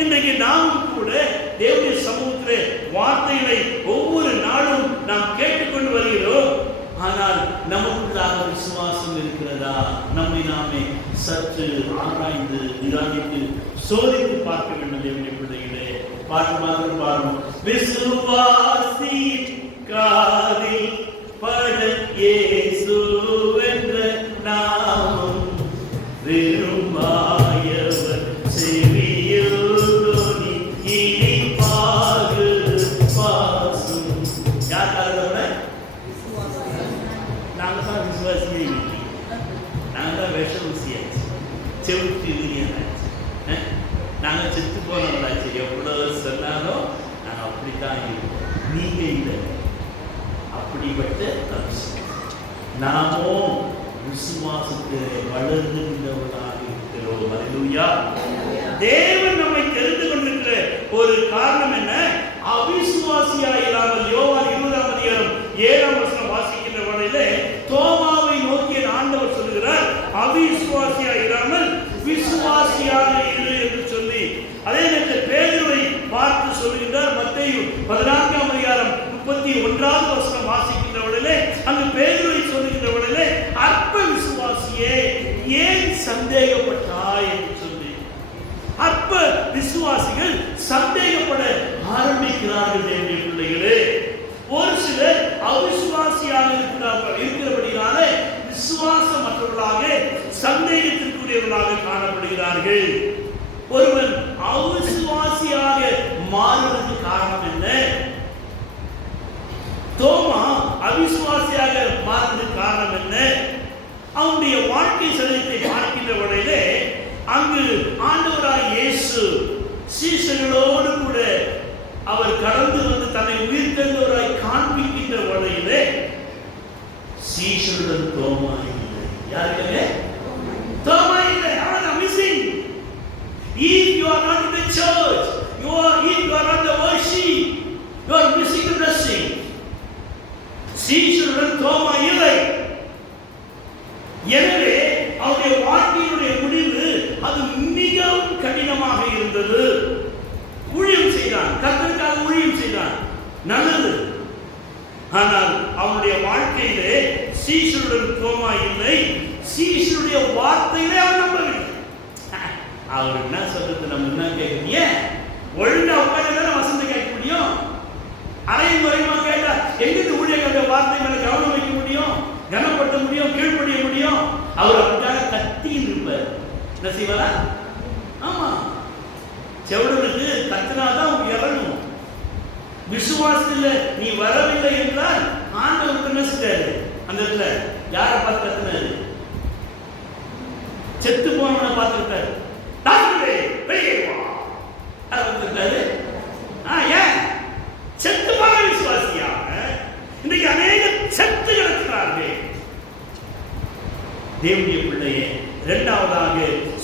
இன்றைக்கு நாமும் கூட தேவனுடைய சமூகத்திலே வார்த்தைகளை ஒவ்வொரு நாளும் நாம் கேட்டுக்கொண்டு வருகிறோம். ஆனால் நமக்குள்ளாக விசுவாசம் இருக்கிறதா? நம்மை நாமே சற்று ஆராய்ந்து நிதானித்து சோதித்து பார்க்க வேண்டும். தேவனுடைய பிள்ளைகளே, பாட்டு மாதிரி பாருங்க. விசுவாசி காதில் பட இயேசு என்ற நாமம் விரும்பாயவர் செவியோனி இனிப்பாக பாசும். யார் காதலோட? நாங்கள் தான் விசுவாசியே இல்லை. நாங்கள் தான் விஷவசியாச்சு, செவுட்டு யூனியனாச்சு, நாங்கள் செத்து போனவங்களாச்சு. எவ்வளவு சொன்னாலும் நாங்கள் அப்படித்தான் இருக்கோம். நீங்க இல்லை. அப்படிப்பட்ட நாமோ விசுவாசத்தை வளர்ந்துள்ளவர்களாக இருக்கிறோம். அல்லேலூயா. தேவன் நம்மை தெரிந்து கொண்டிருக்கிற ஒரு காரணம் என்ன? அவிசுவாசியாயிராமல் யோவான் 20:7 வாசிக்கின்ற வேளையிலே தோமாவை நோக்கிய ஆண்டவர் சொல்கிறார், அவிசுவாசியாயிராமல் விசுவாசியாக இரு என்று சொல்லி. அதே நேரத்தில் பேதுருவை பார்த்து சொல்கிறார். மத்தேயு 14:31 வாசிக்கின்ற வேளையிலே அங்கு பேதுருவை சொல்லுகின்ற வேளையிலே, அற்ப விசுவாசியே ஏன் சந்தேகப்பட்டாய் என்று சொல்லி. அற்ப விசுவாசிகள் சந்தேகப்பட ஆரம்பிக்கிறார்கள். தேவனுடைய பிள்ளைகளே, ஒரு சிலர் அவிசுவாசியாக இருக்கிறபடினாலே விசுவாசமற்றவர்களாக சந்தேகத்திற்குரியவர்களாக காணப்படுகிறார்கள். ஒருவன் அவிசுவாசியாக மாறுவதற்கு காரணம் என்ன? தோமா அவிசுவாசியாக மாறுவதற்கு காரணம் என்ன? அவனுடைய வாழ்க்கை சரித்திரத்தை பார்க்கின்ற வகையிலே அங்கு ஆண்டவராய் இயேசு சீஷர்களோடு கூட அவர் கடந்து வந்து தன்னை உயிர்த்தெழுந்தவராய் காண்பிக்கின்ற வகையிலே சீஷருடன் தோமா இல்லை. யாருமே தோமா இல்லை. அவன் missing. If you are not in the church, if you are not the worship, you are missing the blessing. சீஷருடன் தோமா இல்லை. எனவே அவருடைய வாழ்க்கையினுடைய முடிவு அது மிகவும் கடினமாக இருந்தது. ஊழியம் செய்தான், கர்த்தருக்காக ஊழியம் செய்தான், நல்லது. ஆனால் அவனுடைய வாழ்க்கையிலே சீஷருடன் தோமா இல்லை. சீஷருடைய வார்த்தையிலே அவன் நம்பவில்லை. அவர் என்ன சொல்றது, நம்ம என்ன கேட்கறீங்க? ஒழுங்கா உட்கார்ந்து வசந்த கேட்க முடியும். அரையும் குறையுமா கேட்டா எங்கிருந்து ஊழியர்களுடைய வார்த்தை மேல கவனம் வைக்க முடியும், கனப்படுத்த முடியும், கீழ்ப்படிய முடியும்? அவர் அப்படியாக கத்தியில் இருப்பார். என்ன செய்வாரா? ஆமா, செவடனுக்கு கத்தினாதான் இறங்கும். விசுவாசத்தில் நீ வரவில்லை என்றால் ஆண்டவர் என்ன செஞ்சாரு? அந்த இடத்துல யாரை பார்த்து கத்தினாரு? செத்து போனவனை பார்த்துக்கிட்டாரு. வெளியே வா. ஏன் செத்து போன விசுவாசியாக இன்றைக்கு அநேக செத்து கிடக்கிறார்கள். தேவனுடைய பிள்ளையே, இரண்டாவதாக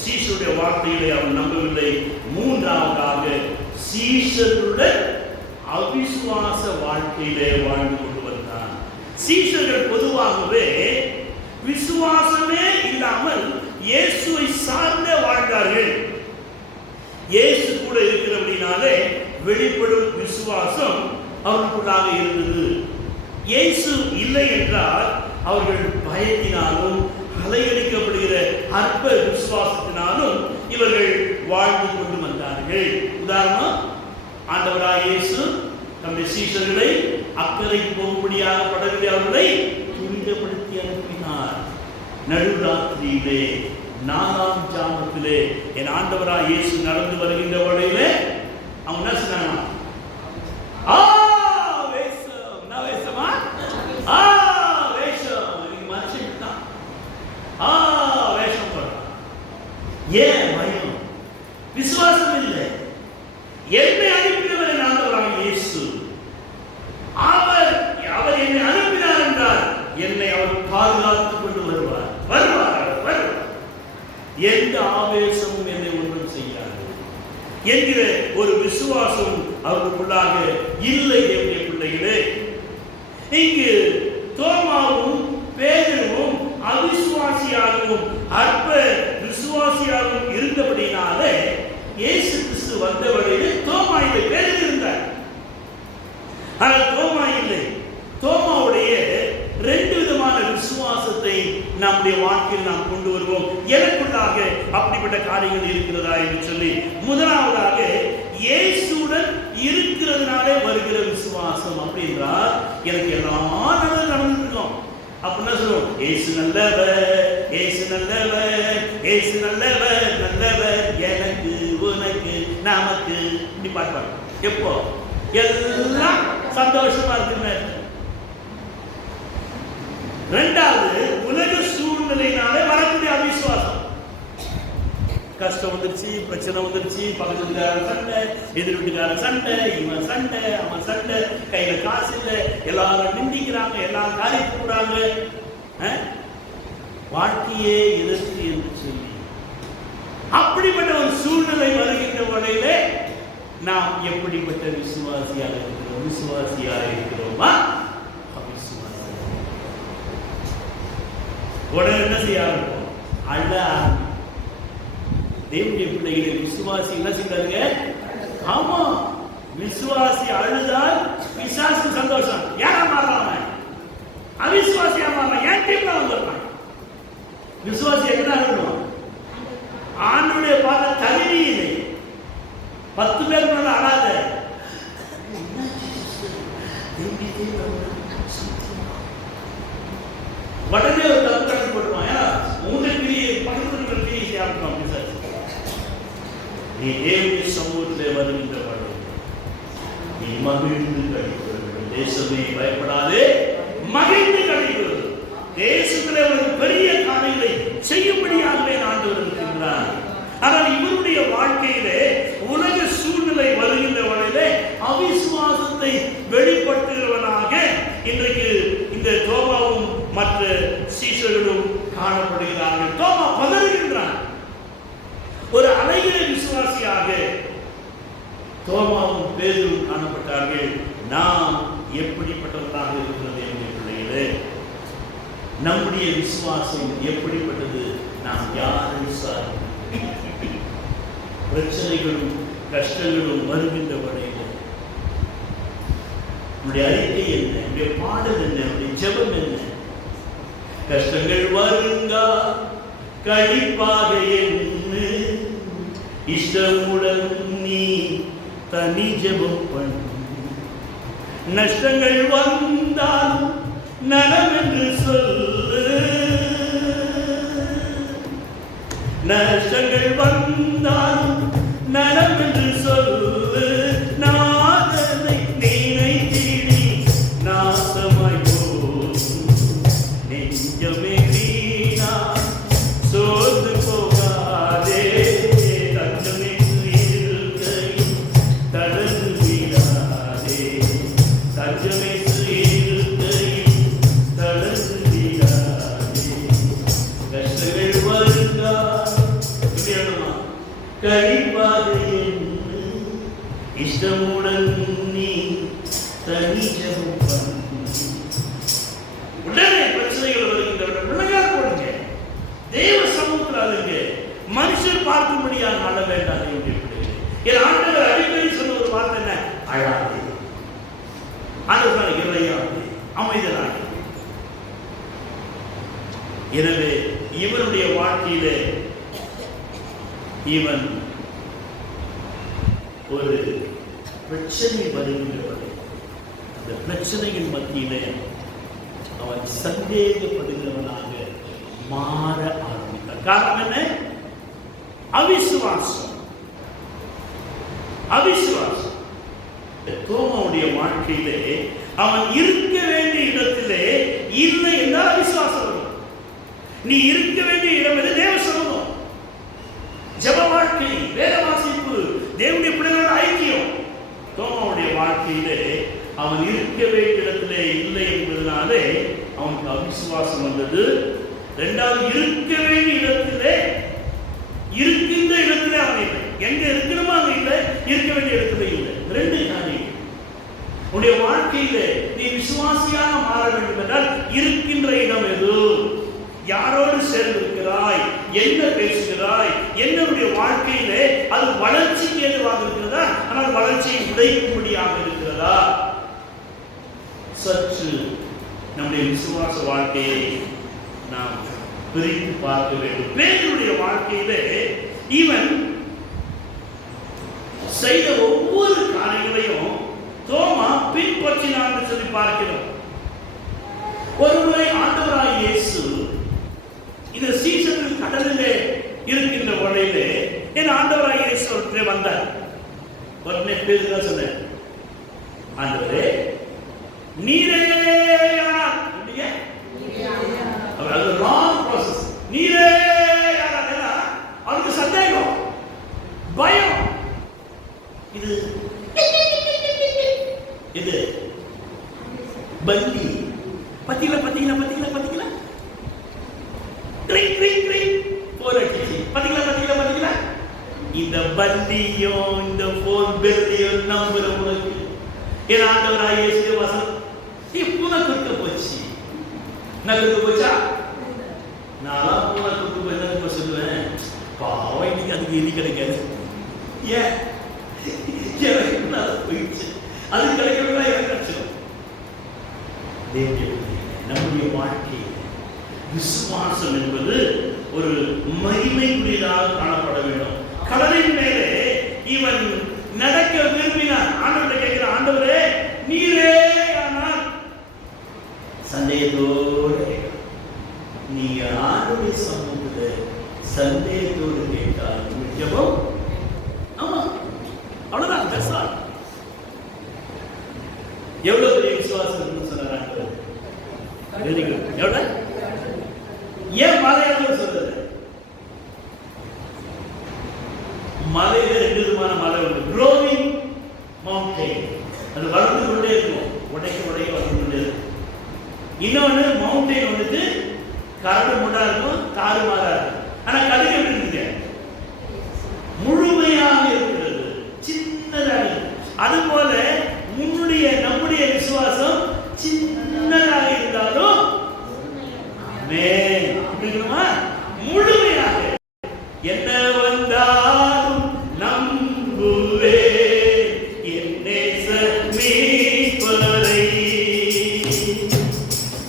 சீஷருடைய வார்த்தைகளை அவன் நம்பவில்லை. மூன்றாவதாக சீஷருடன் அவிசுவாச வாழ்க்கையிலே வாழ்ந்து கொண்டு வந்தான். சீஷர்கள் பொதுவாகவே விசுவாசமே இல்லாமல் இயேசுவை சார்ந்தே வாழ்ந்தார்கள். இயேசு கூட இருக்கிறபடினாலே வெளிப்படும் விசுவாசம் அவர்களுக்குள்ளாக இருந்தது. இயேசு இல்லை என்றால் அவர்கள் பயத்தினாலும் அலையடிக்கப்படுகிற அற்ப விசுவாசத்தினாலும் இவர்கள் வாழ்ந்து கொண்டு வந்தார்கள். உதாரணம், ஆண்டவராய் இயேசு நம்முடைய சீஷர்களை அக்கறை போகும்படியாக படவில்லை, அவர்களை துரிதப்படுத்தி அனுப்பினார். நடுராத்திரியிலே 4ஆம் ஜாமத்திலே என் ஆண்டவராய் இயேசு நடந்து வருகின்ற வழியிலே அவங்க என்ன சொன்னாங்க? ஏன் பயம்? விசுவாசம் இல்லை. என்னை அனுப்பினவர் என் ஆண்டவராய் இயேசு. அவர் என்னை அனுப்பினார் என்றால் என்னை அவர் பாதுகாத்துக் கொண்டு வருவார். எந்த ஆவேசமும் என்னை ஒன்றும் செய்யாது என்கிற ஒரு விசுவாசம் அவர்களுக்குள்ளாக இல்லை. என்னுடைய பிள்ளைகளே, இங்கு தோமாவும் பேதுருவும் அவிசுவாசியாகவும் அற்ப விசுவாசியாகவும் இருந்தபடினாலே இயேசு கிறிஸ்து வந்த வழியில் தோமா இல்லை, பேரில் இருந்தார். ஆனால் தோமா இல்லை. தோமாவுடைய 2 விதமான விசுவாசத்தை நம்முடைய வாழ்க்கையில் நாம் கொண்டு வருவோம். எனக்குள்ளாக அப்படிப்பட்ட காரியங்கள் இருக்கிறதா என்று சொல்லி, முதலாவதாக இயேசுடன் இருக்கிறதுனாலே வருகிற விசுவாசம். அப்படின்றால் எனக்கு எல்லாம் நடந்துருக்கோம் அப்படின்னா சொல்லுவோம், இயேசு நல்லவர், இயேசு நல்லவர், இயேசு நல்லவர், நல்லவர் எனக்கு உனக்கு நமக்கு, இப்படி பாடுவாங்க. எப்போ எல்லாம் சந்தோஷமா இருக்குன்னு. ரெண்டாவது, உலக சூழ்நிலையினாலே வரக்கூடிய அவிசுவாசம். கஷ்டம் வந்துருச்சு, பிரச்சனை வந்துருச்சு, பக்கத்து வீட்டுக்காரன் சண்டை, எதிர் வீட்டுக்காரன் சண்டை, இவன் சண்டை, அவன் சண்டை, கையில காசு இல்லை, எல்லாரும் நிந்திக்கிறாங்க, எல்லாரும் காரியம் போடுறாங்க. வாழ்க்கையே எதற்கு என்று சொல்லி அப்படிப்பட்ட ஒரு சூழ்நிலை வருகின்ற வரையிலே நாம் எப்படிப்பட்ட விசுவாசியாக இருக்கிறோம்? விசுவாசியாக இருக்கிறோமா? உடனே என்ன செய்ய ஆரம்பிப்போம்? அழ ஆரம்பிப்போம். தேவனுடைய பிள்ளைகளை விசுவாசி என்ன செய்தாருங்க? ஆமா, விசுவாசி அழுதால் பிசாசு சந்தோஷம். யாரா மாறலாம்? அவிசுவாசியா மாறலாம். ஏன் டீம்ல வந்துடலாம். விசுவாசி என்ன அழுணும்? ஆண்டுடைய பார்த்த தகுதி இல்லை. 10 பேர் மேல அழாத. உடனே ஒரு தப்பு கட்டி போட்டுருவான். ஏன்னா உங்களுக்கு பக்கத்துல செய்யணும். நீ தேவனுடைய சமூகத்திலே வருகின்ற வரை நீ மகிழ்ந்து கழிக்கிறது. தேசமே பயப்படாதே, மகிழ்ந்து கழிக்கிறது. தேசத்திலே ஒரு பெரிய காரியங்களை செய்யும்படியாகவே ஆண்டவர் இருக்கின்றார். ஆனால் இவருடைய வாழ்க்கையிலே உலக சூழ்நிலை வருகின்ற வரையிலே அவிசுவாசத்தை வெளிப்படுத்துகிறவனாக இன்றைக்கு இந்த தோமாவும் மற்ற சீஷர்களும் காணப்படுகிறார்கள். தோமா பதறுகின்றான். ஒரு அழகிய விசுவாசியாக தோமாவும் பேதுரும் காணப்பட்டார்கள். நாம் எப்படிப்பட்டவர்களாக இருக்கிறது என்னுடைய பிள்ளைகளே? நம்முடைய விசுவாசம் எப்படிப்பட்டது? நாம் யாரை சார்ந்து? பிரச்சனைகளும் கஷ்டங்களும் வருகின்ற வரையில் நம்முடைய அறிக்கை என்ன? நம்முடைய பாடல் என்ன? நம்முடைய ஜெபம் என்ன? கஷ்டங்கள் வருங்கா கழிப்பாக என்று இஷ்டமுடன் நீ தனி ஜெபம் பண்ணு. நஷ்டங்கள் வந்தாலும் நலம் என்று சொல்லு. நஷ்டங்கள் வந்தாலும் நலம் என்று சொல்லு. நாதனை நினைத்திடி நாசமாய் போகும் நெஞ்சமே வீணா சோர்ந்து போகாதே. தஞ்சமே இருக்கையும் தளர்ந்து விடாதே. தஞ்சமே இருக்கையும் தளர்ந்து விடாதே. கஷ்டங்கள் வருங்கா கழிப்பாக என்று இஷ்டமுடன் நீ தனி ஜெபம் பண்ணு. உடனே பிரச்சனைகள் வருகின்றவர்கள் விளையாட போடுங்க. தேவ சமூகத்தில் அழுங்க. மனுஷர் பார்க்கும்படியாக அழ வேண்டாம். என் ஆண்டவர் அடிக்கடி சொன்ன ஒரு வார்த்தை என்ன? அழாது. ஆண்டவர் இறையாது, அமைதலாக. எனவே இவனுடைய வாழ்க்கையிலே இவன் ஒரு பிரச்சனை வருகின்றவரை அந்த பிரச்சனையின் மத்தியிலே அவன் சந்தேகப்படுகிறவனாக மாற ஆரம்பித்தான். காரணம் என்ன? அவிசுவாசம். அவிசுவாசம். தோமாவுடைய வாழ்க்கையிலே அவன் இருக்க வேண்டிய இடத்திலே இல்லை என்றால் அவிசுவாசம் வரும். நீ இருக்க வேண்டிய இடம் எது? தேவ சமூகம், ஜெப வாழ்க்கை, வேத வாசிப்பு, தேவனுடைய பிள்ளைகளோட ஐக்கியம். தோமாவுடைய வாழ்க்கையிலே அவன் இருக்க வேண்டிய இடத்திலே இல்லை என்பதனாலே அவனுக்கு அவிசுவாசம் வந்தது. இரண்டாவது, இருக்க வேண்டிய இடத்திலே இருக்கின்ற இடத்திலே அவன் இல்லை. எங்க இருக்கணுமோ அங்க இல்லை, இருக்க வேண்டிய இடத்துல இல்லை. ரெண்டு காரியம். உன்னுடைய வாழ்க்கையிலே நீ விசுவாசியாக மாற வேண்டும் என்றால் இருக்கின்ற இடம் எது? யாரோடு சேர்ந்திருக்கிறாய்? என்ன பேசுகிறாய்? என்னுடைய வாழ்க்கையிலே அது வளர்ச்சிக்கு ஏதுவாக இருக்கிறதா? ஆனால் வளர்ச்சியை உடைக்கும்படியாக இருக்கிறதா? சற்று நம்முடைய விசுவாச வாழ்க்கையை நாம் பிரித்து பார்க்க வேண்டும். பேதுருடைய வாழ்க்கையிலே இவன் செய்த ஒவ்வொரு காரியங்களையும் தோமா பின்பற்றினான் என்று சொல்லி பார்க்கிறோம். ஒருமுறை ஆண்டவராய் இயேசு இந்த சீசனில் கடலிலே இருக்கின்ற வழியிலே என் ஆண்டவராய் இயேசு வந்தார். உடனே பேதுரு சொன்னார், ஆண்டவரே நீரே நீரே அவருக்கு சந்தேகம், பயம். இது இது பந்தி பத்திகளா பத்திகளா பத்திகளா பத்திகளா கிளிக் கிளிக் கிளிக் போர் அடிச்சு பத்திகளா பத்திகளா பத்திகளா. இந்த பந்தியும் இந்த போர் பெல்லியும் நம்புற உனக்கு என் ஆண்டவராய் இயேசு வசனம் பூனை குறுக்க போச்சு. நல்லது போச்சா? நான் பூனை குறுக்க போய் சொல்லுவேன், பாவம் இன்னைக்கு அதுக்கு எது கிடைக்காது. ஏன் போயிடுச்சு, அது கிடைக்கிறதா எனக்கு கிடைச்சிடும். நம்முடைய வாழ்க்கை விசுவாசம் என்பது ஒரு மகிமைக்குரியதாக காணப்பட வேண்டும். கடலின் மேலே இவன் நடக்க விரும்பினான். ஆண்டவரை கேட்கிற, ஆண்டவரே நீரே ஆனால் சந்தேகத்தோடு நீங்க ஆண்டுடைய சமூகத்தில் சந்தேகத்தோடு கேட்டால் ஜெபம் ஆமா அவ்வளவுதான். பெருசால் எவ்வளவு பெரிய விசுவாசம் சொன்னாங்க. எவ்வளவு ஏன் மலையாள சொல்றது? மலையில ரெண்டு விதமான மலை உண்டு. க்ரோவிங் மவுண்டைன், அது வளர்ந்து கொண்டே இருக்கும், உடைக்க வளர்ந்து கொண்டே இருக்கும். இன்னொன்று மவுண்டைன் வந்துட்டு கரடு முடா இருக்கும், தாறுமாறா இருக்கும். ஆனா கடுகு எப்படி இருக்குது? முழுமையாக இருக்கிறது, சின்னதாக இருக்கு. அதுபோல நம்முடைய விசுவாசம் சின்னதாக இருந்தாலும் முழுமையாக என்ன வந்தாலும் நம்புவே என்னை மீட்பரை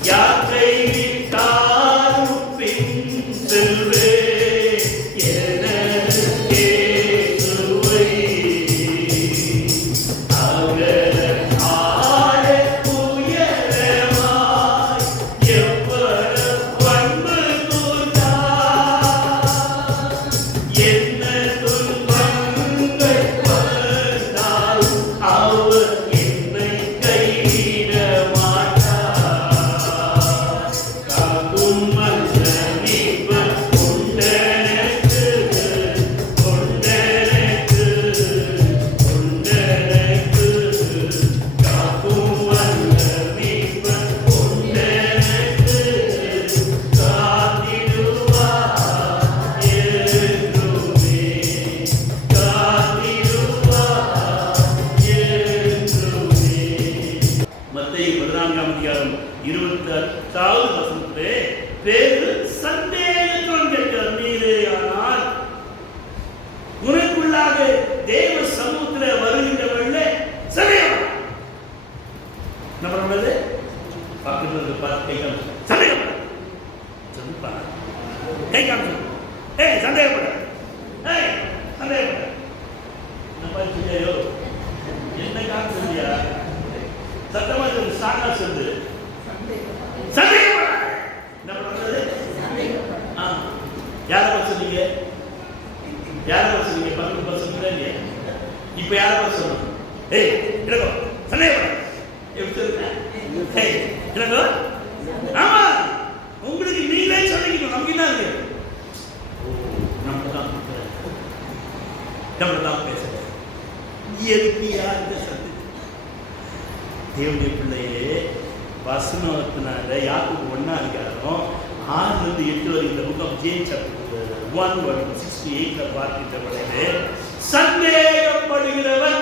யாத்தை விட்டாலும் பின் செல்வே தேவ சமூகத்தில் வருகின்றவர்களே சமயம் நம்மளோட பக்கத்துல பார்த்து கை காமிச்சு சந்தேகப்பட சொல்லுப்பா, கை காமிச்சு சந்தேகப்பட சந்தேகப்பட நம்ம சொல்லியோ என்ன காமிச்சியா சத்தமா சொல்லு, ஸ்ட்ராங்கா சொல்லு, சந்தேகப்பட. என்ன பண்றது? யாரை சொன்னீங்க? யாரை சொன்னீங்க? பக்கத்து சொன்னீங்களா இல்லையா? இப்ப யாரை சொல்லணும்? கிடக்கோ சந்தேகப்பட ஆமா, உங்களுக்கு நீங்களே சொல்லிக்கணும். நமக்கு என்ன இருக்கு? நம்ம தான் பேசுறேன். எதுக்கு யார் சத்து? தேவனுடைய பிள்ளையே வசனத்தினால யாருக்கு ஒன்னா இருக்காரும் 6-8 வரை இந்த புக் ஆஃப் ஜேம்ஸ் சாப்டர் 1:68 பார்க்கின்ற பொழுது சந்தேகப்படுகிறவன்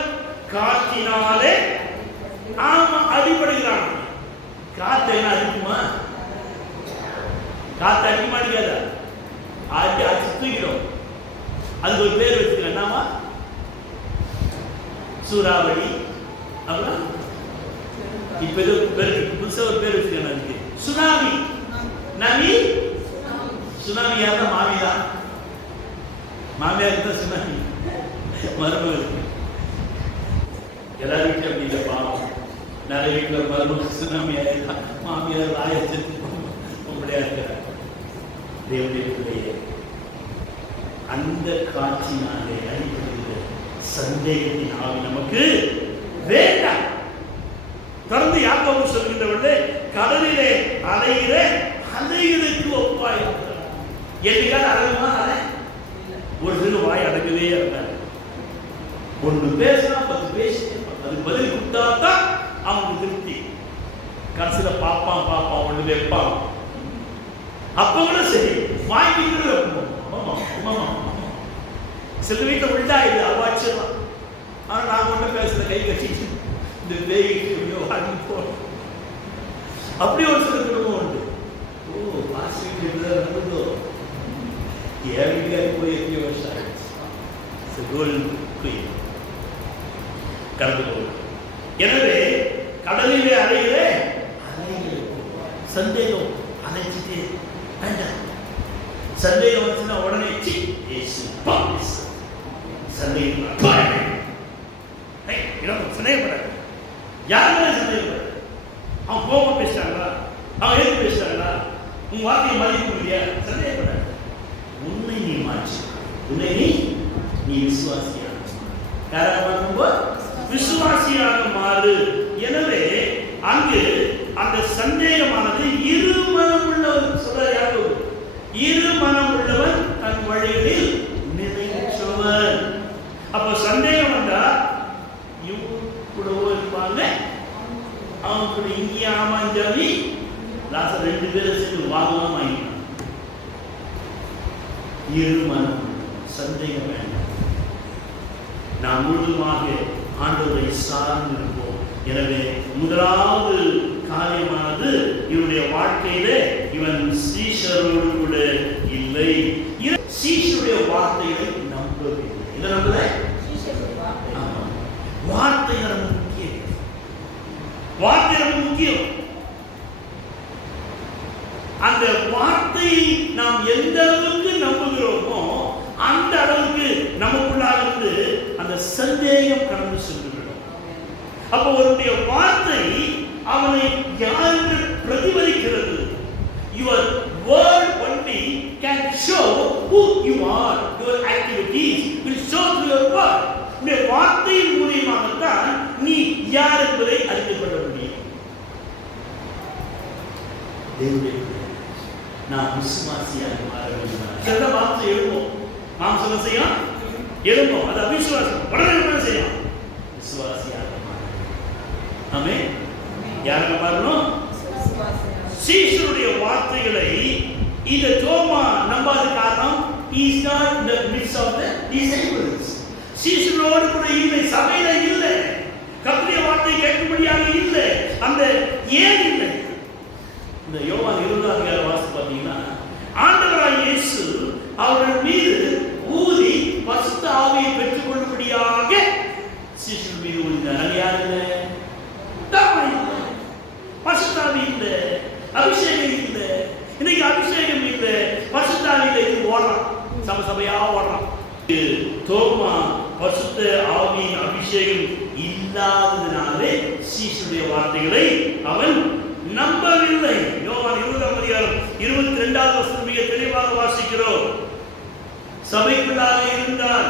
காற்றினாலே ஆமா அடிபடுகிறான். காத்து என்ன அடிக்குமா? காத்து அடிக்குமா? அடிக்காதா? ஆட்டி அடிச்சு தூக்கிடும். அதுக்கு ஒரு பேர் வச்சுக்க. என்னமா சூறாவளி, அப்புறம் இப்ப ஏதோ புதுசா ஒரு பேர் வச்சுக்கணும் அதுக்கு, சுனாமி. நவி சுனாமி யாருன்னா மாமிதான், மாமியாருக்கு தான் சுனாமி, மருமகளுக்கு. எல்லாரும் வீட்டில் அப்படி இல்லை பாவம். நிறைய வீட்டில் மருமகள் சுனாமி ஆயிருக்கா, மாமியார் ஆயிரத்தி உங்களுடைய இருக்கிறார். தேவனுடைய பிள்ளையே, அந்த காட்சினாலே அடிப்படையில் சந்தேகத்தின் ஆவி நமக்கு வேண்டாம். தொடர்ந்து யாக்கோபு சொல்கின்றவர்களே, கடலிலே அலைகிற அலைகளுக்கு ஒப்பாயிருக்கிறார். என்னைக்காவது அழகுமா அலை? ஒரு சிறு வாய் அடங்கவே இருந்தார். ஒன்று பேசினா 10 பேசி அது பதில் கொடுத்தாதான் அவனுக்கு திருப்தி. கடைசியில பாப்பான் ஒன்று வைப்பான். அப்ப கூட சரி வாங்கிட்டு சில வீட்டை உண்டாயிடுது அவாச்சிடலாம். ஆனா நான் ஒன்றும் பேசுற கை கட்டிட்டு இந்த பேய்க்கு வாங்கி போறோம். அப்படி ஒரு சில குடும்பம் உண்டு. ஓ பாஸ் வீட்டு நடந்ததோ, என் வீட்டுக்காரி போய் எத்தனை வருஷம் ஆயிடுச்சு. கோல்டு குயின் கடந்து போகும். எனவே கடலிலே அலையிலே சந்தேகம் அலைச்சிட்டே வேண்டாம். சந்தேகம் வந்துச்சுன்னா உடனே சந்தேகம் சந்தேகப்படாது. யாருமே சந்தேகப்படாது. அவன் கோபமா பேசுறாங்களா, அவன் எதுக்கு பேசுறாங்களா, உன் வார்த்தையை மதிக்க முடியா, சந்தேகப்படாது. உன்னை நீ மாற்றி, உன்னை நீ விசுவாசியாக விசுவாசியாக மாறு. எனவே அங்கு அந்த சந்தேகமானது இரு மனம் உள்ளவன் சொல்ற யாரும், இரு மனம் உள்ளவன் தன் வழிகளில் நிறைவேற்றவன். அப்ப சந்தேகம் வந்தா இவங்க கூடவோ இருப்பாங்க, அவங்க கூட இங்கே ஆமாஞ்சாமி லாஸ்ட் 2 பேரும் சேர்ந்து வாங்கலாம் வாங்கிக்கலாம். இரு மனம், சந்தேகம் வேண்டாம். நாம் முழுதுமாக ஆண்டவரை சார்ந்து இருப்போம். எனவே முதலாவது காரியமானது இவனுடைய வாழ்க்கையிலே இவன் சீஷரோடு கூட இல்லை, சீஷருடைய வார்த்தைகளை நம்பவில்லை. இதை நம்பல, வார்த்தை ரொம்ப முக்கியம். வார்த்தை ரொம்ப முக்கியம். அந்த வார்த்தையை நாம் எந்த அளவுக்கு நம்புகிறோமோ அந்த அளவுக்கு நமக்குள்ளாக இருந்து அந்த சந்தேகம் கடந்து சென்றுவிடும். அப்போ அவருடைய வார்த்தை அவனை யாருக்கு பிரதிபலிக்கிறது? Your word only can show who you are. Your activities will show through your word. உன்னுடைய வார்த்தையின் மூலமாகத்தான் நீ யார் என்பதை அறிந்து கொள்ள முடியும். தேவனுடைய நாம் விசுவாசியாக மாற வேண்டும். சில வார்த்தை எழுப்போம், நாம் சொல்ல செய்யலாம், எழுப்போம், அது அவிசுவாசம். உடனே என்ன செய்யலாம்? விசுவாசியாக மாற. ஆமென். யாராக மாறணும்? சீஷருடைய வார்த்தைகளை இந்த தோமா நம்பாத காரணம், he is not in the midst of the disciples. சீஷரோடு கூட இல்லை, சபையில இல்லை, கர்த்தருடைய வார்த்தை கேட்கும்படியாக இல்லை. அந்த ஏன் இல்லை? இந்த யோவான் 20 வாசி பார்த்தீங்கன்னா, ஆண்டவராகிய இயேசு அவர்கள் மீது ஊதி பரிசுத்த ஆவியை பெற்றுக் கொள்ளும்படியாக சீஷர்கள் மீது ஊதினார். அது யார் இல்லை? பரிசுத்த ஆவி இல்லை, அபிஷேகம் இல்லை. இன்னைக்கு அபிஷேகம் இல்லை, பரிசுத்த ஆவியில இது ஓடுறான், சபையா ஓடுறான். தோமா பரிசுத்த ஆவியின் அபிஷேகம் இல்லாததினாலே சீஷருடைய வார்த்தைகளை அவன் நம்பவில்லை. யோவான் 20:22 மிக தெளிவாக வாசிக்கிறோம். சபைக்குள்ளாக இருந்தால்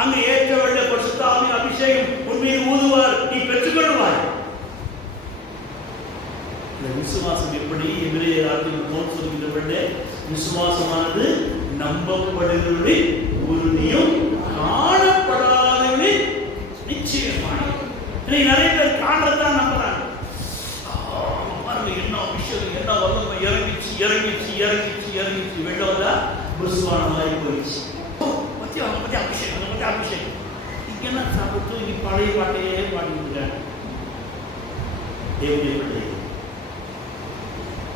அங்கு ஏற்றவள்ள பரிசுத்த ஆவியின் அபிஷேகம் உண்மையில் ஊதுவார், நீ பெற்றுக்கொள்வாய். இந்த விசுவாசம் எப்படி? எபிரேயர் 3 சொல்கிறவர்களே, விசுவாசமானது நம்பப்படுகிறவர்களின் உறுதியும் காணப்படாதவர்களின் நிச்சயமாய். இன்னைக்கு நிறைய பேர் காணத்தான் நம்புறாங்க. என்ன விஷயம், என்ன வல்லமை இறங்கிச்சு இறங்கிச்சு இறங்கிச்சு இறங்கிச்சு வெள்ளவதா புஸ்வானமாய் போயிடுச்சு. பத்தி அபிஷேகம், பத்தி அபிஷேகம். இங்கெல்லாம் சாப்பிட்டு இங்க பழைய பாட்டையே பாடிக்கிறாங்க. தேவனுடைய பிள்ளை,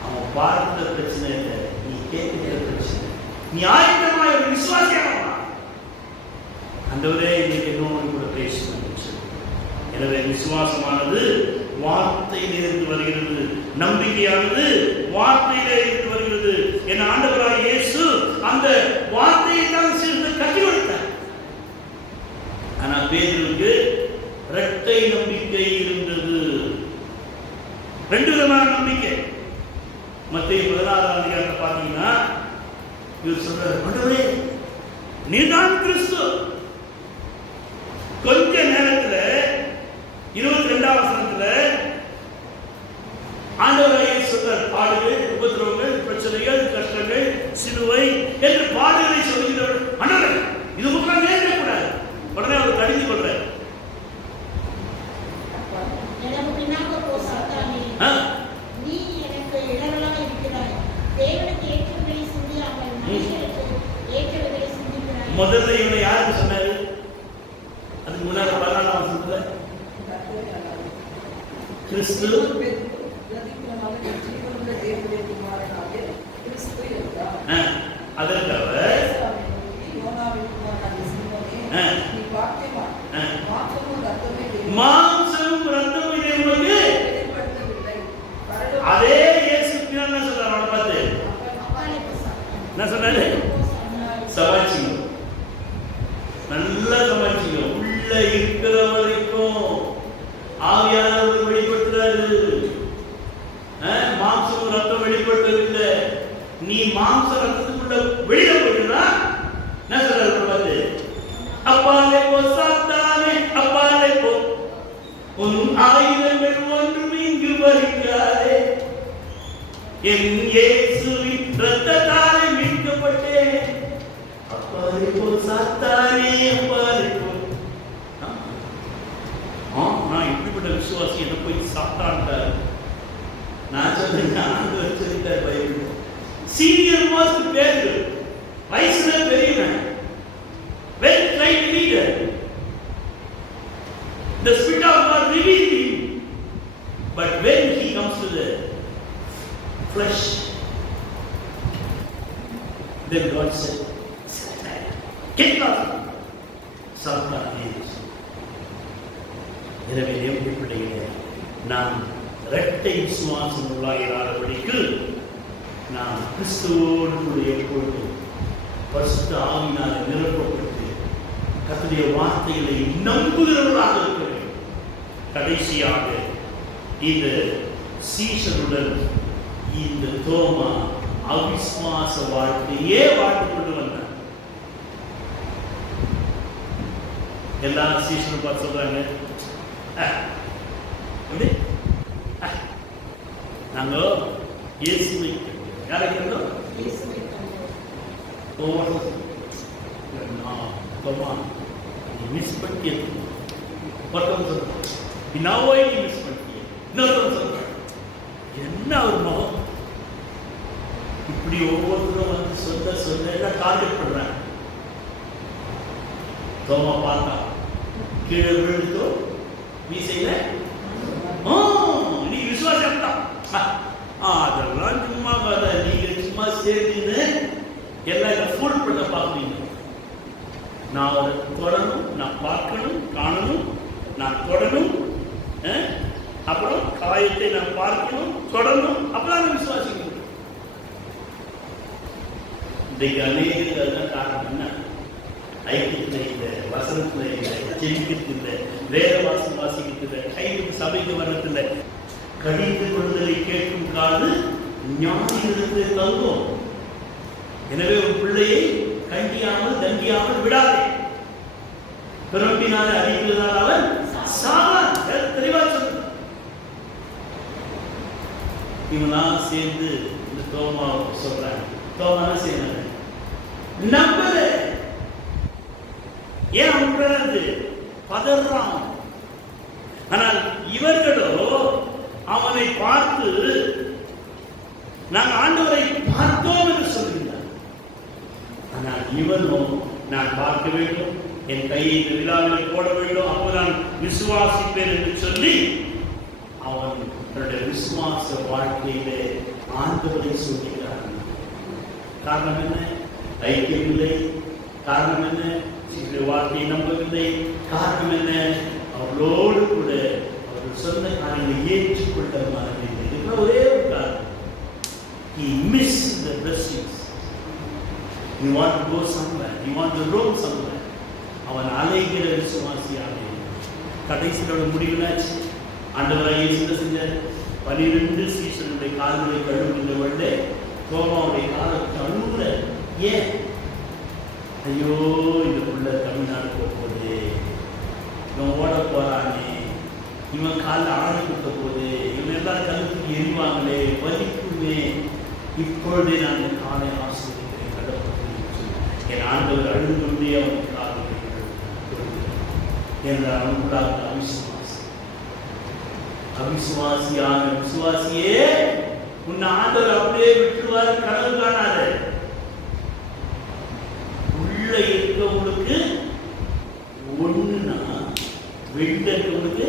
அவன் பார்க்கிற பிரச்சனை இல்லை, நீ கேட்கிற பிரச்சனை. நீ ஆயத்தமாய் ஒரு விசுவாசியாக ஆண்டவரே இன்னைக்கு என்னோடு கூட பேசணும். எனவே விசுவாசமானது வார்த்தையிலிருந்து வருகிறது, நம்பிக்கையானது வார்த்தையிலே இருந்து வருகிறது. என் ஆண்டவராகிய இயேசு அந்த வார்த்தையை தான் சேர்ந்து கற்றுக் கொடுத்தார். ஆனால் பேதுருக்கு இரட்டை நம்பிக்கை இருந்தது. ரெண்டு விதமான நம்பிக்கை. மத்தேயு 16ஆம் அதிகாரத்தை பார்த்தீங்கன்னா இவர் சொல்றாரு, ஆண்டவரே நீதான் கிறிஸ்து. கொஞ்ச நேரத்துல 22ஆம் வசனத்துல ஆண்டவராகிய சொல்றார், பாடுகள், உபத்திரவங்கள், பிரச்சனைகள், கஷ்டங்கள், சிலுவை என்று பாடுகளை சொல்லுகிறவர். ஆண்டவரே இது உங்களுக்கு நேரக்கூடாது. உடனே அவர் கடிந்து கொள்றார், முதல்ல இவனை யாருக்கு சொன்னாரு? அதுக்கு முன்னாடி 14ஆம் வசனத்துல கிறிஸ்து அதற்காக மாம்சமும் ரத்தமும் இதை உங்களுக்கு அதே இயேசு என்ன சொல்றாரு? அவனை பார்த்து என்ன சொன்னாரு? சமாளிச்சிங்க, நல்லா சமாளிச்சிங்க. உள்ள இருக்கிற வரைக்கும் ஆவியானவர் வெளிப்படுத்துறாரு. மாம்சம் ரத்தம் வெளிப்படுத்தவில்லை. நீ மாம்ச ரத்தத்துக்குள்ள வெளியில போயிட்டுனா என்ன சொல்றாரு? பார்த்து அப்பாலே போ சாத்தானே, அப்பாலே போ, உன் ஆயுதங்கள் ஒன்றும் இங்கு வருகிறாரே, என் இயேசுவின் ரத்தத்தாலே மீட்கப்பட்டேன். அப்பாலே போ சாத்தானே, அப்பாலே போ. நான் இப்படிப்பட்ட விசுவாசி, என்ன போய் சாத்தான்ட்டார். நான் சொல்றேன், ஆண்டவர் சொல்லிட்டார் பைபிள். சீனியர் மோஸ்ட் பேரு, வயசுல பெரியவன், well trained leader. The Spirit of God revealed him. But when he comes to the flesh, then God said, get off. Satan is. எனவே தேவனுடைய பிள்ளைகளே, நாம் இரட்டை விசுவாசம் உள்ளாயிராதபடிக்கு நாம் கிறிஸ்துவோடு கூட எப்பொழுதும் பரிசுத்த ஆவியினாலே நிரப்பப்பட்டு கர்த்தருடைய வார்த்தைகளை நம்புகிறவர்களாக இருக்க வேண்டும். கடைசியாக இந்த சீஷருடன் இந்த தோமா அவிசுவாச வாழ்க்கையே வாழ்ந்து கொண்டு வந்தார். எல்லா சீஷரும் பார்த்து சொல்றாங்க, நாங்க இயேசுவை யாரை கண்டோம்? மிஸ் பண்ணிய ஒருத்தவங்க சொல்றான், இன்னாவே நீ மிஸ் பண்ணிய. இன்னொருத்தவங்க சொல்றான், என்ன ஒரு முகம். இப்படி ஒவ்வொருத்தரும் வந்து சொல்ல டார்கெட் பண்றாங்க. தோமா பார்த்தா கீழே விழுந்தோ மீசையில நீ விசுவாசம் தான். அதெல்லாம் சும்மா கதை, நீங்க சும்மா சேர்ந்து எல்லாம் ஃபுல் பண்ண பார்ப்பீங்க. நான் அவரை தொடணும், நான் பார்க்கணும், காணணும், நான் தொடணும், அப்புறம் காயத்தை நான் பார்க்கணும், தொடணும், அப்பதான் விசுவாசிக்கணும். இன்றைக்கு அநேகதான் காரணம் என்ன? ஐக்கியத்தில் இல்லை, வசனத்தில் இல்லை, ஜெபிக்கிறது இல்லை, வேத வாசம் வாசிக்கிறது இல்லை, கைக்கு சபைக்கு வர்றதில்லை. கடிந்து கொள்வதை கேட்கும் காது ஞானிகளுக்கு தங்கும். எனவே ஒரு பிள்ளையை கண்டியாமல் தண்டியாமல் விடாதே. பிறப்பினால அறிவினால் அவன் சாவான். தெளிவா சொல்ற. இவனா சேர்ந்து இந்த தோமா சொல்றாங்க. தோமா செய்யறாங்க, நம்பல. ஏன் அவன் பதறான்? ஆனால் இவர்களோ அவனை பார்த்து நாங்கள் ஆண்டவரை பார்த்தோம் என்று சொல்கிறார். ஆனால் இவனோ நான் பார்க்க வேண்டும், என் கையை இந்த விழாவில் போட வேண்டும், அப்போ நான் விசுவாசிப்பேன் என்று சொல்லி அவன் தன்னுடைய விசுவாச வாழ்க்கையிலே ஆண்டவரை சொல்கிறான். காரணம் என்ன? ஐக்கியம் இல்லை. காரணம் என்ன? வாழ்க்கையை நம்பவில்லை. காரணம் என்ன? அவளோடு கூட சொன்ன ஒரே ஒரு காரணம், he missed the blessings. He want to go somewhere, he want to roam somewhere. அவன் அலைகிற விசுவாசியாக கடைசியோட முடிவுலாச்சு. ஆண்டவராக இயேசு என்ன செஞ்சார்? 12 சீஷர்களுடைய கால்களை கழுவுகின்ற பொழுது தோமாவுடைய காலத்தை அழுகுற. ஏன்? ஐயோ, இந்த புள்ள தமிழ்நாடு போகும்போது இவன் ஓட போறானே, இவன் காலில் ஆணை கொடுத்த போது இவன் எல்லாரும் கழுத்துக்கு எரிவாங்களே, வலிக்குமே, இப்பொழுதே நான் இந்த காலை ஆசிரியக்கிறேன் கடவுள். என் ஆண்டவர் அழுது கொண்டே அவன் காலை என்ற அவனுக்குள்ளாக அவிசுவாசியான விசுவாசியே, உன் ஆண்டவர் அப்படியே விட்டுருவார், கனவு காணாத. உள்ள இருக்கவங்களுக்கு ஒண்ணுனா வெளில இருக்கவங்களுக்கு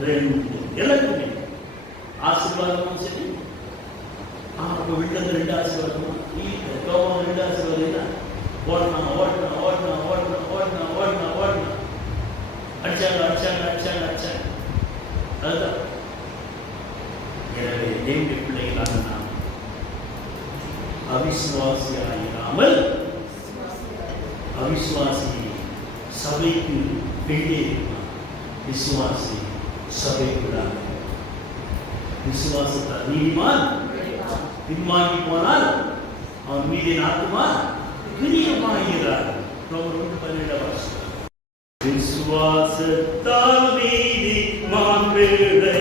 2. எல்லாருக்குமே ஆசீர்வாதமும் சரி. அப்போ வெளில 2 ஆசீர்வாதமா? இல்லை, கோபம் 2 ஆசீர்வாதம். ஓடனா ஓடனா ஓடனா ஓடனா ஓடனா ஓடனா ஓடனா அடிச்சாங்க அடிச்சாங்க அடிச்சாங்க அடிச்சாங்க. அதுதான். எனவே தேவனுடைய பிள்ளைகளாக நாம் அவிசுவாசியாயிராமல், அவிசுவாசி சபைக்கு வெளியே இருப்பான், விசுவாசி சபைக்குள்ளாக. விசுவாசத்தால் நீதிமான் பின்வாங்கி போனால் அவன் மீது ஆத்துமா பிரியமாகிறார். ரோமர் 12 விசுவாசத்தால் நீதிமான் பிள்ளை